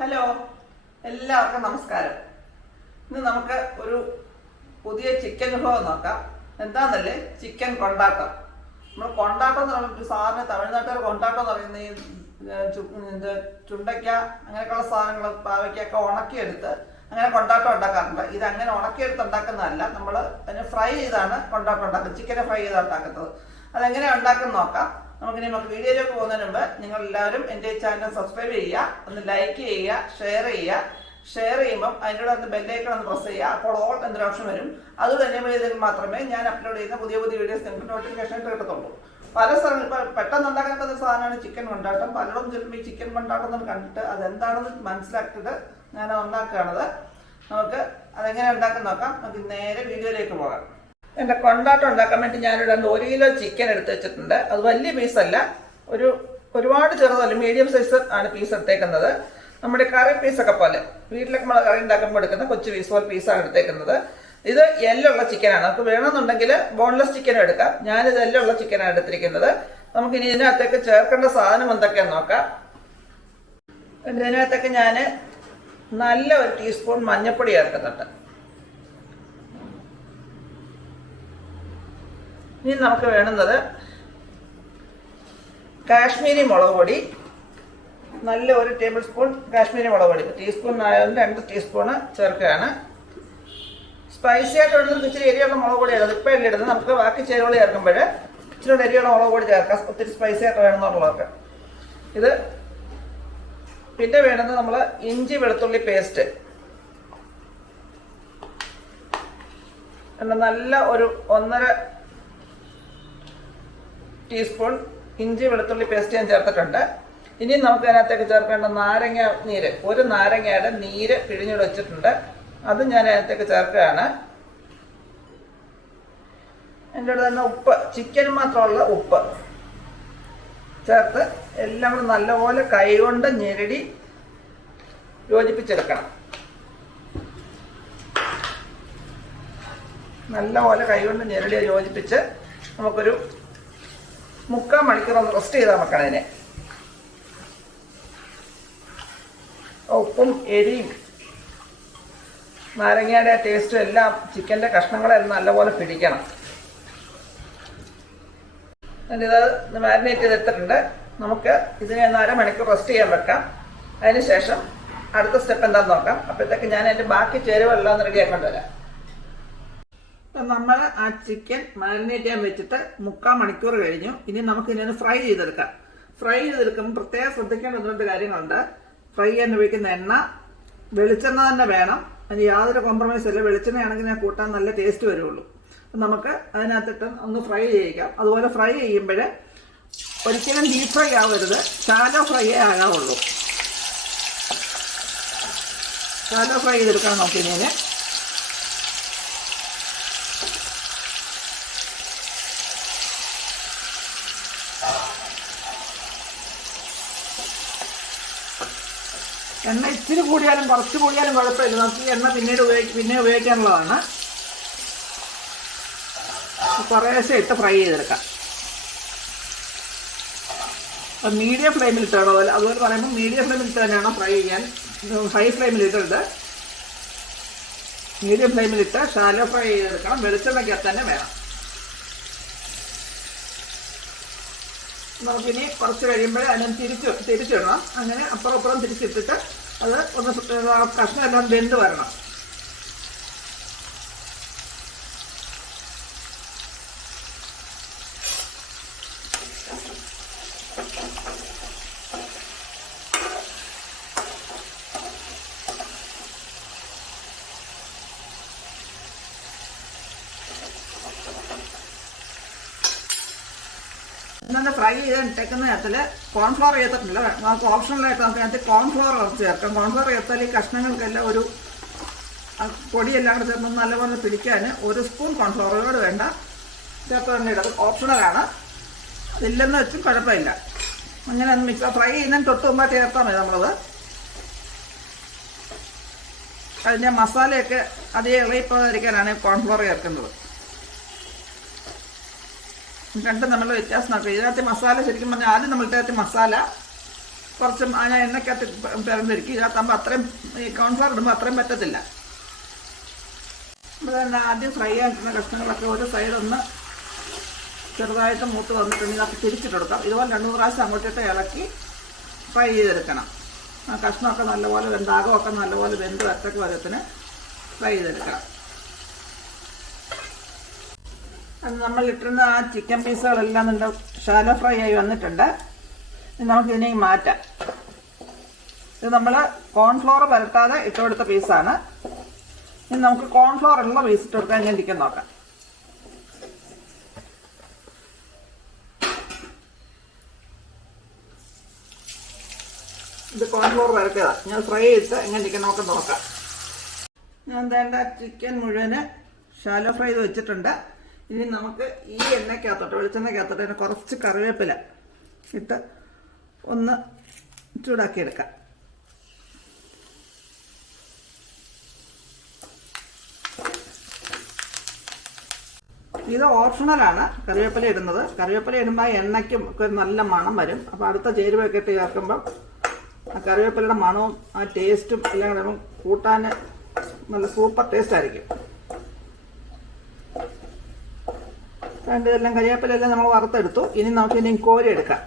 Hello എല്ലാവർക്കും നമസ്കാരം. ഇന്ന് നമുക്ക് ഒരു പുതിയ ചിക്കൻ വിഭവം നോക്കാം. എന്താന്നല്ലേ? ചിക്കൻ കൊണ്ടാട്ടം. നമ്മൾ കൊണ്ടാട്ടം എന്ന് പറയുമ്പോൾ സാറിന് തമിഴ്നാട്ടുകാർ കൊണ്ടാട്ടം എന്ന് പറയുന്ന ഈ ഇത് ചുണ്ടയ്ക്ക അങ്ങനെയൊക്കെയുള്ള സാധനങ്ങൾ പാവയ്ക്കൊക്കെ ഉണക്കിയെടുത്ത് അങ്ങനെ കൊണ്ടാട്ടം ഉണ്ടാക്കാറുണ്ട്. ഇത് അങ്ങനെ ഉണക്കിയെടുത്ത് ഉണ്ടാക്കുന്നതല്ല. നമ്മൾ അതിനെ ഫ്രൈ ചെയ്താണ് കൊണ്ടാട്ടം ഉണ്ടാക്കുന്നത്. ചിക്കനെ ഫ്രൈ ചെയ്താണ് ഉണ്ടാക്കുന്നത്. അതെങ്ങനെ ഉണ്ടാക്കുന്ന നോക്കാം. നമുക്കിനി നമുക്ക് വീഡിയോയിലേക്ക് പോകുന്നതിന് മുമ്പ് നിങ്ങൾ എല്ലാവരും എന്റെ ചാനൽ സബ്സ്ക്രൈബ് ചെയ്യുക ഒന്ന് ലൈക്ക് ചെയ്യുക ഷെയർ ചെയ്യുക. ഷെയർ ചെയ്യുമ്പം അതിന്റെ ഒന്ന് ബെല്ലൈക്കൺ ഒന്ന് പ്രസ് ചെയ്യുക. അപ്പോൾ ഓൾ എന്നൊരു ഓപ്ഷൻ വരും? അത് തന്നെ ചെയ്തെങ്കിൽ മാത്രമേ ഞാൻ അപ്ലോഡ് ചെയ്യുന്ന പുതിയ പുതിയ വീഡിയോസ് നിങ്ങൾക്ക് നോട്ടിഫിക്കേഷൻ കിട്ടത്തുള്ളൂ. പല സ്ഥലങ്ങളിൽ ഇപ്പം പെട്ടെന്ന് ഉണ്ടാക്കാൻ പറ്റുന്ന സാധനമാണ് ചിക്കൻ കൊണ്ടാട്ടം. പലരും ചിലപ്പോൾ ഈ ചിക്കൻ കൊണ്ടാട്ടം എന്ന് കണ്ടിട്ട് അതെന്താണെന്ന് മനസ്സിലാക്കിയിട്ട് ഞാൻ ഉണ്ടാക്കുകയാണത്. നമുക്ക് അതെങ്ങനെ ഉണ്ടാക്കാൻ നോക്കാം. നമുക്ക് നേരെ വീഡിയോയിലേക്ക് പോകാം. എന്റെ കൊണ്ടാട്ടം ഉണ്ടാക്കാൻ വേണ്ടി ഞാനിവിടെ ഒരു കിലോ ചിക്കൻ എടുത്ത് വെച്ചിട്ടുണ്ട്. അത് വലിയ പീസല്ല ഒരു ഒരുപാട് ചെറുതല്ല മീഡിയം സൈസ് ആണ് പീസ് എടുത്തേക്കുന്നത്. നമ്മുടെ കറി പീസൊക്കെ പോലെ. വീട്ടിലൊക്കെ നമ്മൾ കറി ഉണ്ടാക്കുമ്പോൾ എടുക്കുന്ന കൊച്ചു പീസ് പോലെ പീസാണ് എടുത്തേക്കുന്നത്. ഇത് എല്ലുള്ള ചിക്കനാണ് നമുക്ക് വേണമെന്നുണ്ടെങ്കിൽ ബോൺലെസ് ചിക്കൻ എടുക്കാം. ഞാനിത് എല്ലുള്ള ചിക്കനാണ് എടുത്തിരിക്കുന്നത്. നമുക്ക് ഇനി ഇതിനകത്തേക്ക് ചേർക്കേണ്ട സാധനം എന്തൊക്കെയാന്ന് നോക്കാം. ഇതിനകത്തേക്ക് ഞാൻ നല്ല ഒരു ടീസ്പൂൺ മഞ്ഞൾപ്പൊടി ചേർക്കുന്നുണ്ട്. ഇനി നമുക്ക് വേണ്ടുന്നത് കാശ്മീരി മുളക് പൊടി. നല്ല ഒരു ടേബിൾ സ്പൂൺ കാശ്മീരി മുളക് പൊടി. ടീസ്പൂൺ ആയതുകൊണ്ട് രണ്ട് ടീസ്പൂണ് ചേർക്കുകയാണ്. സ്പൈസി ആയിട്ട് ഇടുന്നത് ഇച്ചിരി എരിയുള്ള മുളക് പൊടിയാണ്. ഇപ്പം ഇടുന്നത്. നമുക്ക് ബാക്കി ചേരുവകൾ ചേർക്കുമ്പോൾ ഇച്ചിരി എരിയുള്ള മുളക് പൊടി ചേർക്കാം. ഒത്തിരി സ്പൈസി ആയിട്ട് വേണമെന്നുള്ളതൊക്കെ ഇത് പിന്നെ വേണ്ടത് നമ്മൾ ഇഞ്ചി വെളുത്തുള്ളി പേസ്റ്റ് നല്ല ഒരു ഒന്നര ടീസ്പൂൺ ഇഞ്ചി വെളുത്തുള്ളി പേസ്റ്റ് ഞാൻ ചേർത്തിട്ടുണ്ട്. ഇനി നമുക്ക് അതിനകത്തേക്ക് ചേർക്കേണ്ട നാരങ്ങ നീര് ഒരു നാരങ്ങയുടെ നീര് പിഴിഞ്ഞിട്ട് വെച്ചിട്ടുണ്ട്. അത് ഞാൻ അതിനകത്തേക്ക് ചേർക്കുകയാണ്. എന്റെ അടുത്ത് തന്നെ ഉപ്പ് ചിക്കൻ മാത്രമുള്ള ഉപ്പ്. ചേർത്ത് എല്ലാം കൂടെ നല്ലപോലെ കൈകൊണ്ട് ഞെരടി യോജിപ്പിച്ചെടുക്കണം. നല്ലപോലെ കൈകൊണ്ട് ഞെരടി യോജിപ്പിച്ച് നമുക്കൊരു മുക്കാൽ മണിക്കൂർ ഒന്ന് റെസ്റ്റ് ചെയ്താൽ വെക്കണം അതിനെ ഉപ്പും എരിയും. നാരങ്ങയുടെ ടേസ്റ്റും എല്ലാം ചിക്കന്റെ കഷ്ണങ്ങളെല്ലാം നല്ലപോലെ പിടിക്കണം. ഇത് മാരിനേറ്റ് ചെയ്തിട്ടുണ്ട് നമുക്ക് ഇതിനെ ഒന്ന് അരമണിക്കൂർ റെസ്റ്റ് ചെയ്യാൻ വെക്കാം. അതിനുശേഷം അടുത്ത സ്റ്റെപ്പ് എന്താണെന്ന് നോക്കാം. അപ്പോഴത്തേക്ക് ഞാൻ എന്റെ ബാക്കി ചേരുവെല്ലാം ഒന്ന് റെഡിയാക്കൊണ്ട് വരാം അപ്പം നമ്മൾ ആ ചിക്കൻ മാരിനേറ്റ് ചെയ്യാൻ വെച്ചിട്ട് മുക്കാൽ മണിക്കൂർ കഴിഞ്ഞു. ഇനി നമുക്ക് ഇതിനെ ഫ്രൈ ചെയ്തെടുക്കാം. ഫ്രൈ ചെയ്തെടുക്കുമ്പോൾ പ്രത്യേകം ശ്രദ്ധിക്കേണ്ട ഒന്ന് രണ്ട് കാര്യങ്ങളുണ്ട്. ഫ്രൈ ചെയ്യാൻ ഉപയോഗിക്കുന്ന എണ്ണ വെളിച്ചെണ്ണ തന്നെ വേണം. അതിന് യാതൊരു കോംപ്രമൈസും ഇല്ല. വെളിച്ചെണ്ണയാണെങ്കിൽ ഞാൻ കൂട്ടാൻ നല്ല ടേസ്റ്റ് വരുള്ളൂ. നമുക്ക് അതിനകത്തിട്ട് ഒന്ന് ഫ്രൈ ചെയ്യിക്കാം. അതുപോലെ ഫ്രൈ ചെയ്യുമ്പോൾ ഒരിക്കലും ഡീപ് ഫ്രൈ ആവരുത്. ശാലോ ഫ്രൈ ആകാവുള്ളൂ. ശാലോ ഫ്രൈ ചെയ്തെടുക്കാൻ നോക്കി എണ്ണ ഇച്ചിരി കൂടിയാലും കുറച്ച് കൂടിയാലും കുഴപ്പമില്ല. നമുക്ക് എണ്ണ പിന്നീട് ഉപയോഗിക്കും പിന്നെ ഉപയോഗിക്കാനുള്ളതാണ്. കുറേശ്ശെ ഇട്ട് ഫ്രൈ ചെയ്തെടുക്കാം. മീഡിയം ഫ്ലെയിമിൽ ഇട്ടാണോ അതുപോലെ അതുപോലെ പറയുമ്പോൾ മീഡിയം ഫ്ലെയിമിൽ തന്നെയാണോ ഫ്രൈ ചെയ്യാൻ ഹൈ ഫ്ലെയിമിൽ ഇട്ടിട്ട് മീഡിയം ഫ്ലെയിമിൽ ഇട്ട് ഷാലോ ഫ്രൈ ചെയ്തെടുക്കണം. വെളിച്ചെണ്ണയ്ക്ക് തന്നെ വേണം. നമുക്കിനി കുറച്ച് കഴിയുമ്പോൾ അതിനെ തിരിച്ച് തിരിച്ചിടണം. അങ്ങനെ അപ്പുറം അപ്പുറം തിരിച്ചിട്ടിട്ട് അത് ഒന്ന് കഷ്ണം എല്ലാം വെന്ത് വരണം. ഫ്രൈ ചെയ്ത് ഇട്ടേക്കുന്ന കോൺഫ്ലവർ ചേർത്തിട്ടില്ല നമുക്ക് ഓപ്ഷണലായിട്ട് നമുക്ക് അതിനകത്ത് കോൺഫ്ലവർ കുറച്ച് ചേർക്കാം. കോൺഫ്ലവർ ചേർത്താൽ ഈ കഷ്ണങ്ങൾക്കെല്ലാം ഒരു പൊടിയെല്ലാം കൂടെ ചേർന്ന് നല്ലപോലെ പിടിക്കാൻ ഒരു സ്പൂൺ കോൺഫ്ലവറോട് വേണ്ട. ചേർത്ത് തന്നെ ഇടും. ഓപ്ഷണലാണ് അതില്ലെന്ന് വെച്ചും കുഴപ്പമില്ല. അങ്ങനെ ഒന്ന് മിക്സ് ഫ്രൈ ചെയ്യുന്നതിന് തൊട്ട് മുമ്പ് ചേർത്താൽ മതി നമ്മളത്. അതിന്റെ മസാലയൊക്കെ അതേ ഇളയിപ്പോകാതിരിക്കാനാണ് കോൺഫ്ലവർ ചേർക്കുന്നത്. രണ്ടും തമ്മിലുള്ള വ്യത്യാസം നോക്കുക ഇതിനകത്ത് മസാല ശരിക്കും പറഞ്ഞാൽ ആദ്യം നമ്മൾ ഇതിനകത്ത് മസാല കുറച്ചും ഞാൻ എണ്ണയ്ക്കകത്ത് പിറന്നിരിക്കും ഇതിനകത്താകുമ്പോൾ അത്രയും ഈ കോൺഫ്ലവർ ഇടുമ്പോൾ അത്രയും പറ്റത്തില്ല. അപ്പോൾ തന്നെ ആദ്യം ഫ്രൈ ആക്കുന്ന കഷ്ണങ്ങളൊക്കെ ഒരു സൈഡൊന്ന് ചെറുതായിട്ട് മൂത്ത് വന്നിട്ടുണ്ടെങ്കിൽ അത് തിരിച്ചിട്ടെടുക്കാം ഇതുപോലെ രണ്ട് പ്രാവശ്യം അങ്ങോട്ടിട്ട് ഇളക്കി ഫ്രൈ ചെയ്തെടുക്കണം. ആ കഷ്ണമൊക്കെ നല്ലപോലെ വെന്താകമൊക്കെ നല്ലപോലെ വെന്ത് വരത്തൊക്കെ വരത്തിന് ഫ്രൈ ചെയ്തെടുക്കണം. അത് നമ്മൾ ഇട്ടിരുന്ന ആ ചിക്കൻ പീസുകളെല്ലാം നല്ല ഷാലോ ഫ്രൈ ആയി വന്നിട്ടുണ്ട്. നമുക്ക് ഇതിനെ മാറ്റാം. ഇത് നമ്മൾ കോൺഫ്ലോർ പരത്താതെ ഇട്ടുകൊടുത്ത പീസാണ് ഇനി നമുക്ക് കോൺഫ്ലോർ ഉള്ള പീസ് ഇട്ട് കൊടുക്കാൻ ഞാൻ ചിക്കൻ നോക്കാം. ഇത് കോൺഫ്ലോർ വരട്ടിയതാ ഞാൻ ഫ്രൈ ചെയ്തിട്ട് എങ്ങനെ ചിക്കൻ നമുക്ക് നോക്കാം. ഞാൻ വേണ്ട ചിക്കൻ മുഴുവൻ ഷാലോ ഫ്രൈ ചെയ്ത് വെച്ചിട്ടുണ്ട്. ഇനി നമുക്ക് ഈ എണ്ണയ്ക്കകത്തോട്ട് വെളിച്ചെണ്ണയ്ക്കകത്തോട്ട് അതിന് കുറച്ച് കറിവേപ്പില ഇട്ട് ഒന്ന് ചൂടാക്കിയെടുക്കാം. ഇത് ഓപ്ഷണലാണ് കറിവേപ്പില ഇടുന്നത്. കറിവേപ്പില ഇടുമ്പോൾ എണ്ണയ്ക്കും ഒക്കെ നല്ല മണം വരും. അപ്പോൾ അടുത്ത ചേരുവയൊക്കെ ഇട്ട് ചേർക്കുമ്പോൾ ആ കറിവേപ്പിലയുടെ മണവും ആ ടേസ്റ്റും എല്ലാം കൂടെ കൂട്ടാൻ നല്ല സൂപ്പർ ടേസ്റ്റ് ആയിരിക്കും. രണ്ട് എല്ലാം കരിയാപ്പിലെല്ലാം നമ്മൾ വറുത്തെടുത്തു. ഇനി നമുക്ക് ഇനി കോരി എടുക്കാം.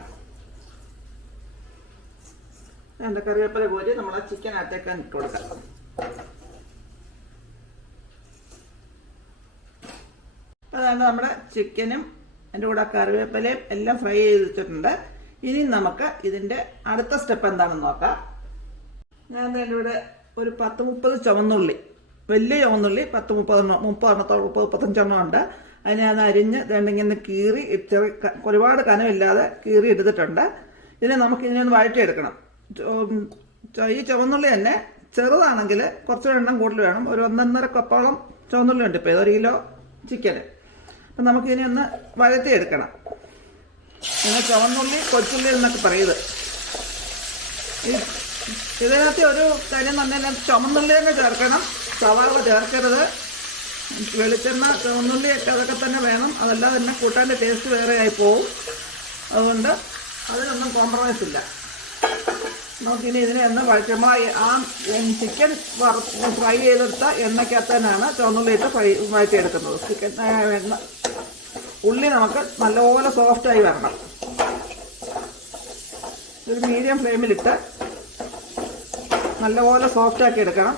രണ്ട് കറിവേപ്പില കോരി? നമ്മൾ ആ ചിക്കനകത്തേക്ക് ഇട്ട് കൊടുക്കാം അതാണ് നമ്മുടെ ചിക്കനും എന്റെ കൂടെ കറിവേപ്പിലയും എല്ലാം ഫ്രൈ ചെയ്ത് വെച്ചിട്ടുണ്ട്. ഇനി നമുക്ക് ഇതിന്റെ അടുത്ത സ്റ്റെപ്പ് എന്താണെന്ന് നോക്കാം. ഞാൻ എന്റെ ഇവിടെ ഒരു പത്ത് മുപ്പത് ചുവന്നുള്ളി വലിയ ചുവന്നുള്ളി പത്ത് മുപ്പതെണ്ണം മുപ്പതെണ്ണത്തോളം മുപ്പത് മുപ്പത്തഞ്ചെണ്ണം ഉണ്ട്. അതിനെ അത് അരിഞ്ഞ് ദണ്ടിങ്ങനെ കീറി ക- ഒരുപാട് കനമില്ലാതെ കീറി എടുത്തിട്ടുണ്ട്. ഇതിനെ നമുക്ക് ഇതിനെ ഒന്ന് വഴറ്റിയെടുക്കണം. ഈ ചുവന്നുള്ളി തന്നെ ചെറുതാണെങ്കിൽ കുറച്ച് എണ്ണം കൂടുതൽ വേണം. ഒരു ഒന്നൊന്നര കപ്പോളം ചുവന്നുള്ളി ഉണ്ട് ഇപ്പോൾ ഒരു കിലോ ചിക്കൻ അപ്പം നമുക്കിതിനെ ഒന്ന് വഴറ്റിയെടുക്കണം. പിന്നെ ചുവന്നുള്ളി കൊച്ചുള്ളി എന്നൊക്കെ പറയുന്നത് ഇതിനകത്ത് ഒരു കാര്യം തന്നെ ചുമന്നുള്ളി തന്നെ ചേർക്കണം. സവാള ചേർക്കരുത്. വെളിച്ചെണ്ണ ചുവന്നുള്ളിയൊക്കെ അതൊക്കെ തന്നെ വേണം. അതല്ലാതെ തന്നെ കൂട്ടാന്റെ ടേസ്റ്റ് വേറെ ആയി പോവും. അതുകൊണ്ട് അതിനൊന്നും കോംപ്രമൈസ് ഇല്ല. നമുക്കിനി ഇതിനെ ഒന്ന് വഴക്കമായി ആ ചിക്കൻ ഫ്രൈ ചെയ്തെടുത്ത എണ്ണയ്ക്കകത്ത് തന്നെയാണ് ചുവന്നുള്ളി ഇട്ട് ഫ്രൈ വഴറ്റിയെടുക്കുന്നത്. ചിക്കൻ എണ്ണ ഉള്ളി നമുക്ക് നല്ലപോലെ സോഫ്റ്റായി വരണം. ഒരു മീഡിയം ഫ്ലെയിമിലിട്ട് നല്ലപോലെ സോഫ്റ്റാക്കി എടുക്കണം.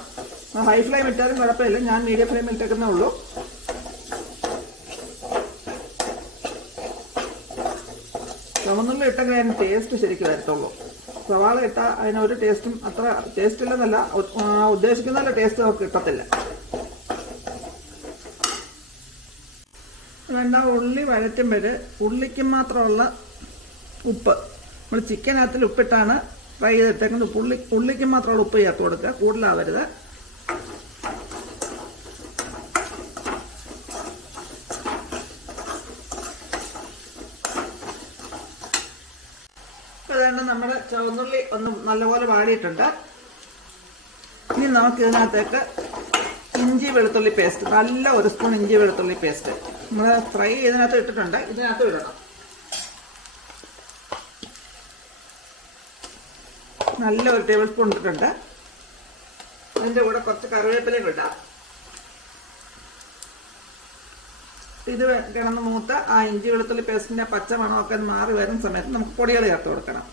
ഹൈ ഫ്ലെയിം ഇട്ടാലും കുഴപ്പമില്ല. ഞാൻ മീഡിയം ഫ്ലെയിം ഇട്ടേക്കുന്നേ ഉള്ളൂ. ചുമന്നുള്ളി ഇട്ടെങ്കിൽ അതിന് ടേസ്റ്റ് ശരിക്കും വരത്തുള്ളൂ. സവാള ഇട്ടാൽ അതിനൊരു ടേസ്റ്റും അത്ര ടേസ്റ്റ് ഇല്ലെന്നല്ല ഉദ്ദേശിക്കുന്ന ടേസ്റ്റ് നമുക്ക് കിട്ടത്തില്ല. വേണ്ട ഉള്ളി വഴറ്റുമ്പോൾ ഉള്ളിക്ക് മാത്രമുള്ള ഉപ്പ്. നമ്മൾ ചിക്കനകത്തിൽ ഉപ്പിട്ടാണ് ഫ്രൈ ചെയ്തിട്ടേക്കുന്നത്. ഉള്ളി ഉള്ളിക്ക് മാത്രമുള്ള ഉപ്പ് ചേർത്ത് കൊടുക്കുക. കൂടുതലാവരുത് അതുകൊണ്ട് നമ്മുടെ ചുവന്നുള്ളി ഒന്ന് നല്ലപോലെ വാടിയിട്ടുണ്ട്. ഇനി നമുക്ക് ഇതിനകത്തേക്ക് ഇഞ്ചി വെളുത്തുള്ളി പേസ്റ്റ് നല്ല ഒരു സ്പൂൺ ഇഞ്ചി വെളുത്തുള്ളി പേസ്റ്റ് നമ്മൾ ഫ്രൈ ഇതിനകത്ത് ഇട്ടിട്ടുണ്ട്. ഇതിനകത്ത് ഇടണം. നല്ല ഒരു ടേബിൾ സ്പൂൺ ഇട്ടിട്ടുണ്ട്. അതിന്റെ കൂടെ കുറച്ച് കറിവേപ്പിലയും ഇടാം. ഇത് കിടന്ന് മൂത്ത ആ ഇഞ്ചി വെളുത്തുള്ളി പേസ്റ്റിന്റെ പച്ച മണമൊക്കെ മാറി വരുന്ന സമയത്ത് നമുക്ക് പൊടികൾ ചേർത്ത് കൊടുക്കണം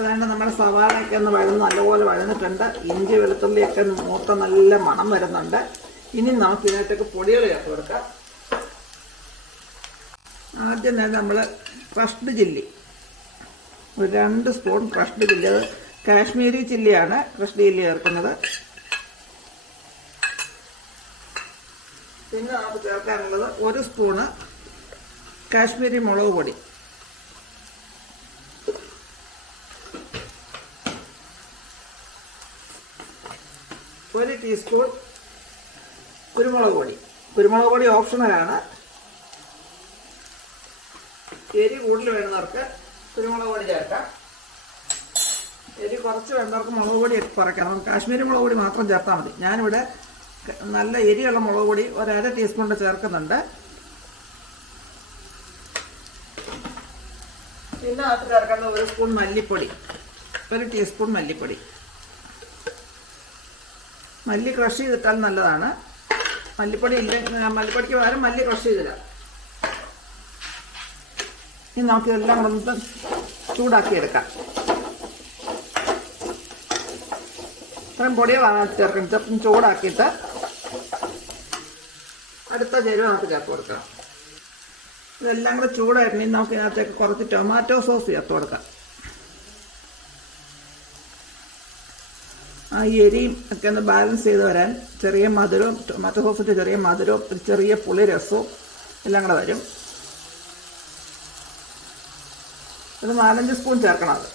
ഏതാണ്ട് നമ്മുടെ സവാളയൊക്കെ ഒന്ന് വഴന്ന് നല്ലപോലെ വഴന്നിട്ടുണ്ട്. ഇഞ്ചി വെളുത്തുള്ളിയൊക്കെ മൂത്ത നല്ല മണം വരുന്നുണ്ട്. ഇനി നമുക്ക് ഇതിനകത്തേക്ക് പൊടികൾ ചേർത്ത് കൊടുക്കാം. ആദ്യം തന്നെ നമ്മൾ ക്രഷ്ഡ് ചില്ലി. ഒരു രണ്ട് സ്പൂൺ ക്രഷ്ഡ് ചില്ലി. അത് കാശ്മീരി ചില്ലിയാണ് ക്രഷ്ഡ് ചില്ലി ചേർക്കുന്നത്. പിന്നെ നമുക്ക് ചേർക്കാനുള്ളത് ഒരു സ്പൂണ് കാശ്മീരി മുളക് പൊടി ഒരു ടീസ്പൂൺ കുരുമുളക് പൊടി. കുരുമുളക് പൊടി ഓപ്ഷണലാണ് എരി കൂടുതൽ വേണ്ടവർക്ക് കുരുമുളക് പൊടി ചേർക്കാം. എരി കുറച്ച് വേണ്ടവർക്ക് മുളക് പൊടി കുറയ്ക്കാം. നമുക്ക് കാശ്മീരി മുളക് പൊടി മാത്രം ചേർത്താൽ മതി. ഞാനിവിടെ നല്ല എരിയുള്ള മുളക് പൊടി ഒരര ടീസ്പൂണിന്റെ ചേർക്കുന്നുണ്ട്. അത് ചേർക്കേണ്ട ഒരു സ്പൂൺ മല്ലിപ്പൊടി. ഒരു ടീസ്പൂൺ മല്ലിപ്പൊടി. മല്ലി ക്രഷ് ചെയ്തിട്ടാൽ നല്ലതാണ്. മല്ലിപ്പൊടി ഇല്ല മല്ലിപ്പൊടിക്ക് പകരം മല്ലി ക്രഷ് ചെയ്തിടാം ഇനി നമുക്ക് ഇതെല്ലാം കൂടെ ഒന്ന് ചൂടാക്കി എടുക്കാം ഇത്രയും പൊടികളാണ് ചേർക്കുന്നത് ചെറുപ്പം ചൂടാക്കിയിട്ട് അടുത്ത ചേരുവ നമുക്ക് ചേർത്ത് കൊടുക്കാം ഇതെല്ലാം കൂടെ ചൂടായിരുന്നു ഇനി നമുക്ക് ഇതിനകത്തേക്ക് കുറച്ച് ടൊമാറ്റോ സോസ് ചേർത്ത് കൊടുക്കാം. ആ എരിയും ഒക്കെ ഒന്ന് ബാലൻസ് ചെയ്ത് വരാൻ ചെറിയ മധുരവും ടൊമാറ്റോ സോസിന്റെ ചെറിയ മധുരവും ഒരു ചെറിയ പുളി രസവും എല്ലാം കൂടെ വരും. ഒരു നാലഞ്ച് സ്പൂൺ ചേർക്കണം അത്.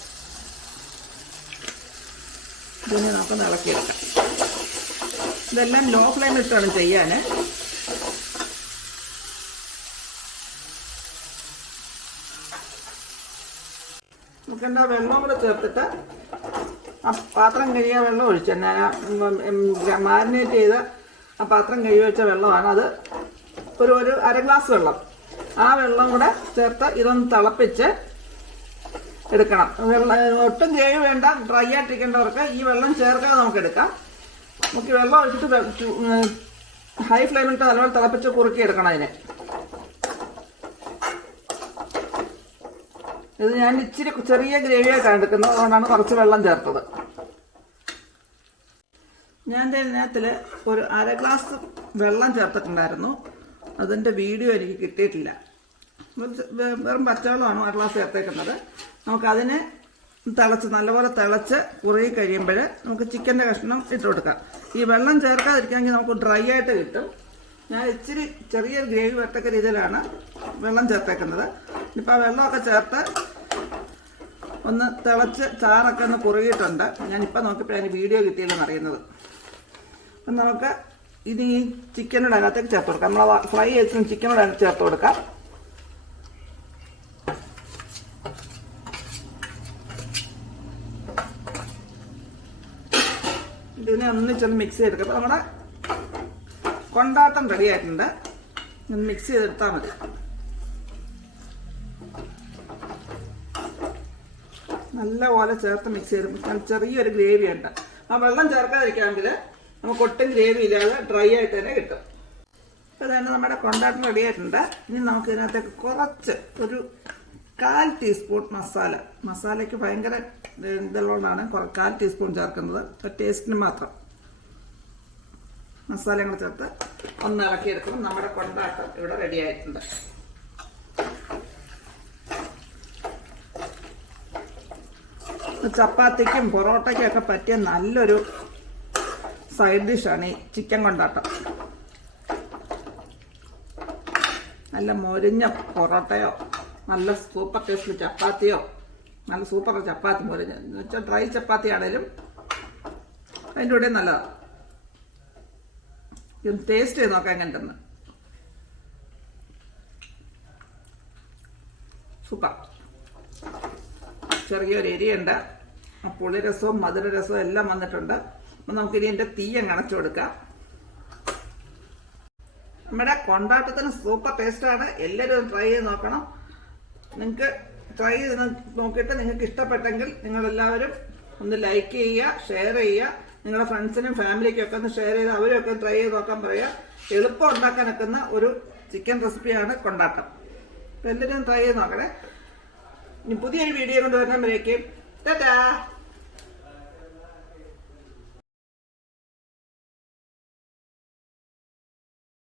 ഇതിനെ നമുക്ക് ഇളക്കിയെടുക്കാം. ഇതെല്ലാം ലോ ഫ്ലെയിമിൽ ഇട്ടാണ് ചെയ്യാൻ. നമുക്ക് എന്താ വെള്ളം കൂടെ ചേർത്തിട്ട് പാത്രം കഴുകിയ വെള്ളം ഒഴിച്ചു ഞാൻ മാരിനേറ്റ് ചെയ്ത് ആ പാത്രം കഴുകി വെച്ച വെള്ളമാണ്. അത് ഒരു ഒരു അര ഗ്ലാസ് വെള്ളം. ആ വെള്ളം കൂടെ ചേർത്ത് ഇതൊന്ന് തിളപ്പിച്ച് എടുക്കണം. വെള്ളം ഒട്ടും കേഴ് വേണ്ട ഡ്രൈ ആയിട്ടിരിക്കേണ്ടവർക്ക് ഈ വെള്ളം ചേർക്കാതെ നമുക്ക് എടുക്കാം. നമുക്ക് വെള്ളം ഒഴിച്ചിട്ട് ഹൈ ഫ്ലെയിമിലിട്ട് നല്ലപോലെ തിളപ്പിച്ച് കുറുക്കി എടുക്കണം അതിനെ. ഇത് ഞാൻ ഇച്ചിരി ചെറിയ ഗ്രേവിയായിട്ടാണ് എടുക്കുന്നത്. അതുകൊണ്ടാണ് കുറച്ച് വെള്ളം ചേർത്തത്. ഞാൻ ഇതിനകത്തിൽ ഒരു അര ഗ്ലാസ് വെള്ളം ചേർത്തിട്ടുണ്ടായിരുന്നു. അതിന്റെ വീഡിയോ എനിക്ക് കിട്ടിയിട്ടില്ല. വെറും പച്ചവെള്ളമാണ് അര ഗ്ലാസ് ചേർത്തേക്കുന്നത്. നമുക്കതിനെ തിളച്ച് നല്ലപോലെ തിളച്ച് കുറുകി കഴിയുമ്പോൾ നമുക്ക് ചിക്കന്റെ കഷ്ണം ഇട്ട് കൊടുക്കാം. ഈ വെള്ളം ചേർക്കാതിരിക്കുകയാണെങ്കിൽ നമുക്ക് ഡ്രൈ ആയിട്ട് കിട്ടും. ഞാൻ ഇച്ചിരി ചെറിയൊരു ഗ്രേവി വരത്തക്ക രീതിയിലാണ് വെള്ളം ചേർത്തേക്കുന്നത്. ഇപ്പം ആ വെള്ളമൊക്കെ ചേർത്ത് ഒന്ന് തിളച്ച് ചാറൊക്കെ ഒന്ന് കുറുകിയിട്ടുണ്ട്. ഞാനിപ്പോൾ നോക്കിയപ്പോഴാണ് വീഡിയോ കിട്ടിയില്ലെന്ന് അറിയുന്നത് നമുക്ക് ഇത് ഈ ചിക്കനോട് അതിനകത്തേക്ക് ചേർത്ത് കൊടുക്കാം. നമ്മൾ ഫ്രൈ ചെയ്തിട്ടും ചിക്കനോട് അതിനകത്ത് ചേർത്ത് കൊടുക്കാം. ഇതിനെ ഒന്നിച്ചൊന്ന് മിക്സ് ചെയ്തെടുക്കാം. അപ്പം നമ്മുടെ കൊണ്ടാട്ടം റെഡി ആയിട്ടുണ്ട്. ഒന്ന് മിക്സ് ചെയ്തെടുത്താൽ മതി. നല്ല പോലെ ചേർത്ത് മിക്സ് ചെയ്ത് ചെറിയൊരു ഗ്രേവി ഉണ്ട്. ആ വെള്ളം ചേർക്കാതിരിക്കാമെങ്കിൽ നമുക്ക് ഒട്ടും ഗ്രേവി ഇല്ലാതെ ഡ്രൈ ആയിട്ട് തന്നെ കിട്ടും. അപ്പോൾ തന്നെ നമ്മുടെ കൊണ്ടാട്ടം റെഡി ആയിട്ടുണ്ട്. ഇനി നമുക്ക് ഇതിനകത്തേക്ക് കുറച്ച് ഒരു കാൽ ടീസ്പൂൺ മസാല. മസാലയ്ക്ക് ഭയങ്കര ഇതുള്ളതുകൊണ്ടാണ് കാൽ ടീസ്പൂൺ ചേർക്കുന്നത്. ടേസ്റ്റിന് മാത്രം. മസാലയും കൂടെ ചേർത്ത് ഒന്ന് ഇളക്കിയെടുക്കുമ്പോൾ നമ്മുടെ കൊണ്ടാട്ടം ഇവിടെ റെഡി ആയിട്ടുണ്ട്. ചപ്പാത്തിക്കും പൊറോട്ടയ്ക്കും ഒക്കെ പറ്റിയ നല്ലൊരു സൈഡ് ഡിഷാണ് ഈ ചിക്കൻ കൊണ്ടാട്ടം. നല്ല മൊരിഞ്ഞ പൊറോട്ടയോ നല്ല സൂപ്പർ ടേസ്റ്റിൽ ചപ്പാത്തിയോ നല്ല സൂപ്പർ ചപ്പാത്തി മൊരിഞ്ഞ എന്ന് വെച്ചാൽ ഡ്രൈ ചപ്പാത്തി ആണേലും അതിന്റെ കൂടെ നല്ലതാണ് ടേസ്റ്റ് ചെയ്ത് നോക്കാം എങ്ങനെയുണ്ടെന്ന്. സൂപ്പർ. ചെറിയൊരു എരിയുണ്ട്. പുളിരസവും മധുരരസവും എല്ലാം വന്നിട്ടുണ്ട്. അപ്പം നമുക്കിനി എന്റെ തീ അങ്ങ് അണച്ചു കൊടുക്കാം. നമ്മുടെ കൊണ്ടാട്ടത്തിന് സൂപ്പർ ടേസ്റ്റാണ് എല്ലാവരും ട്രൈ ചെയ്ത് നോക്കണം. നിങ്ങൾക്ക് ട്രൈ ചെയ്ത് നോക്കിയിട്ട് നിങ്ങൾക്ക് ഇഷ്ടപ്പെട്ടെങ്കിൽ നിങ്ങളെല്ലാവരും ഒന്ന് ലൈക്ക് ചെയ്യുക ഷെയർ ചെയ്യുക. നിങ്ങളുടെ ഫ്രണ്ട്സിനും ഫാമിലിക്കും ഒക്കെ ഒന്ന് ഷെയർ ചെയ്ത് അവരൊക്കെ ട്രൈ ചെയ്ത് നോക്കാൻ പറയുക എളുപ്പം ഉണ്ടാക്കാൻ നിൽക്കുന്ന ഒരു ചിക്കൻ റെസിപ്പിയാണ് കൊണ്ടാട്ടം. അപ്പം എല്ലാവരും ട്രൈ ചെയ്ത് നോക്കണേ. ഇനി പുതിയൊരു വീഡിയോ കൊണ്ട് വരുന്നവരേക്കും ടാറ്റാ